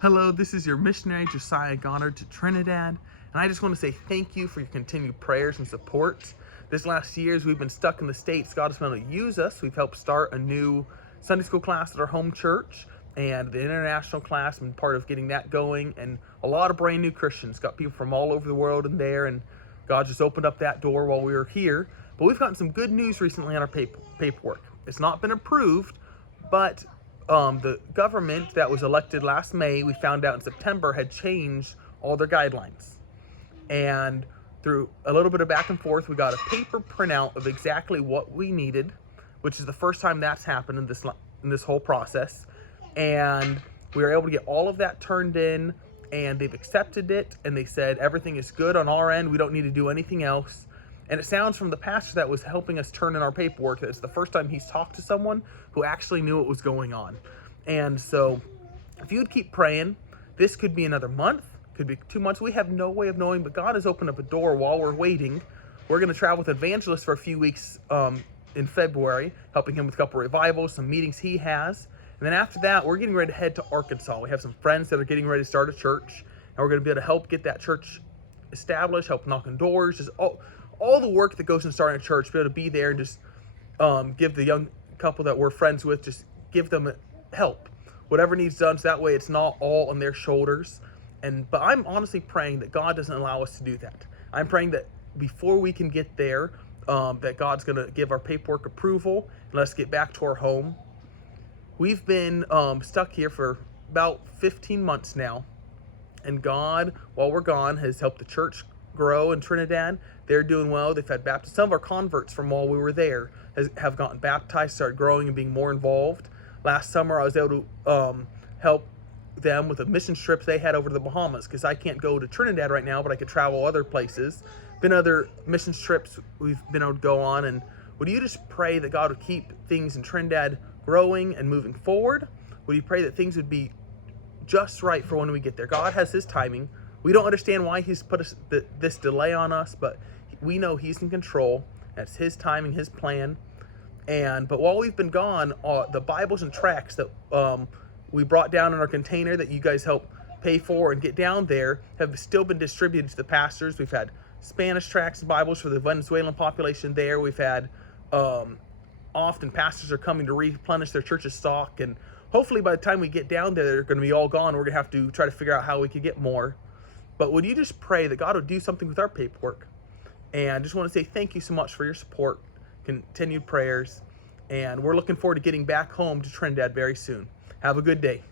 Hello, this is your missionary, Josiah Goddard, to Trinidad, and I just want to say thank you for your continued prayers and support. This last year, as we've been stuck in the States, God has been able to use us. We've helped start a new Sunday school class at our home church, and the international class, been part of getting that going, and a lot of brand new Christians. Got people from all over the world in there, and God just opened up that door while we were here. But we've gotten some good news recently on our paperwork. It's not been approved, but the government that was elected last May, we found out in September, had changed all their guidelines. And through a little bit of back and forth, we got a paper printout of exactly what we needed, which is the first time that's happened in this whole process. And we were able to get all of that turned in, and they've accepted it, and they said everything is good on our end. We don't need to do anything else. And it sounds from the pastor that was helping us turn in our paperwork that it's the first time he's talked to someone who actually knew what was going on. And so if you would keep praying, this could be another month, could be 2 months. We have no way of knowing, but God has opened up a door while we're waiting. We're going to travel with Evangelist for a few weeks in February, helping him with a couple revivals, some meetings he has. And then after that, we're getting ready to head to Arkansas. We have some friends that are getting ready to start a church, and we're going to be able to help get that church established, help knock on doors, just all the work that goes in starting a church, be able to be there and just give the young couple that we're friends with, just give them help, whatever needs done, so that way it's not all on their shoulders. But I'm honestly praying that God doesn't allow us to do that. I'm praying that before we can get there, that God's going to give our paperwork approval and let us get back to our home. We've been stuck here for about 15 months now, and God, while we're gone, has helped the church grow in Trinidad. They're doing well. They've had baptism. Some of our converts from while we were there have gotten baptized, started growing and being more involved. Last summer, I was able to help them with a mission trip they had over to the Bahamas, because I can't go to Trinidad right now, but I could travel other places. Been other mission trips we've been able to go on. And would you just pray that God would keep things in Trinidad growing and moving forward? Would you pray that things would be just right for when we get there? God has his timing. We don't understand why he's put this delay on us, but we know he's in control. That's his timing, his plan. But while we've been gone, the Bibles and tracts that we brought down in our container that you guys helped pay for and get down there have still been distributed to the pastors. We've had Spanish tracts and Bibles for the Venezuelan population there. We've had often pastors are coming to replenish their church's stock, and hopefully by the time we get down there, they're going to be all gone. We're going to have to try to figure out how we could get more. But would you just pray that God would do something with our paperwork? And just want to say thank you so much for your support, continued prayers, and we're looking forward to getting back home to Trinidad very soon. Have a good day.